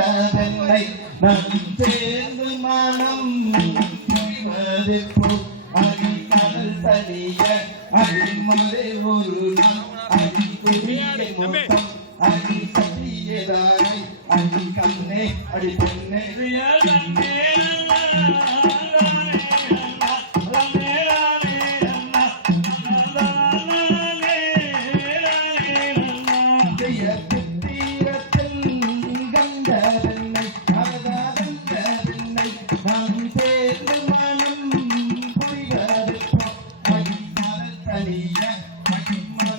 தன்னை நம் சேர்ந்து மனம் அடிக்கடல் தனிய அடிமலை ஒரு அடிக்கடியதாரை அடி கண்ணே அடி பொண்ணே.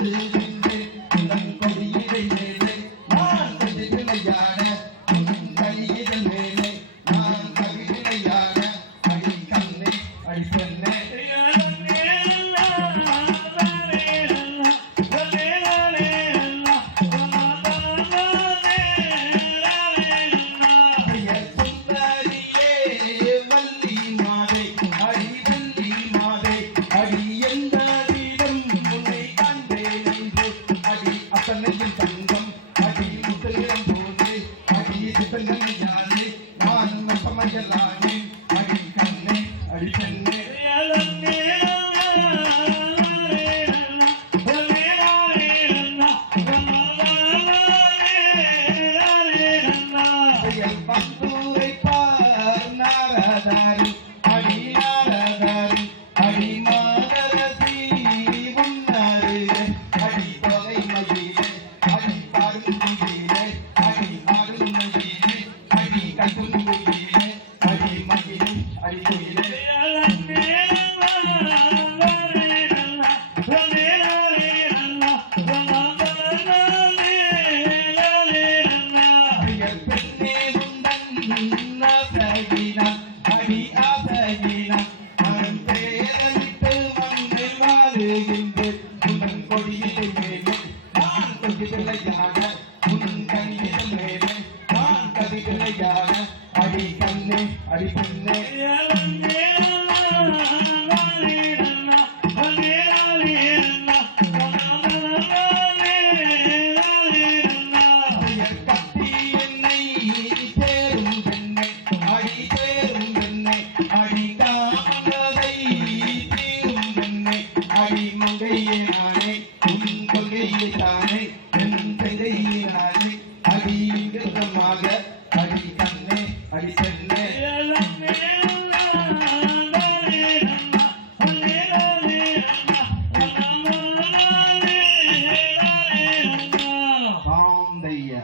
believe. அடி கண்ணை. உந்தன் கொடியிலே மேலே நான் கதிகளையாக உன் கண்ணியில் மேலே நான் கதிகளையாக அடி கண்ணே அடி பெண்ணே நாளை அன்றைய நாளை அடிவிதமாக அடி கண்ணே அடி சென்னே ஆந்தையா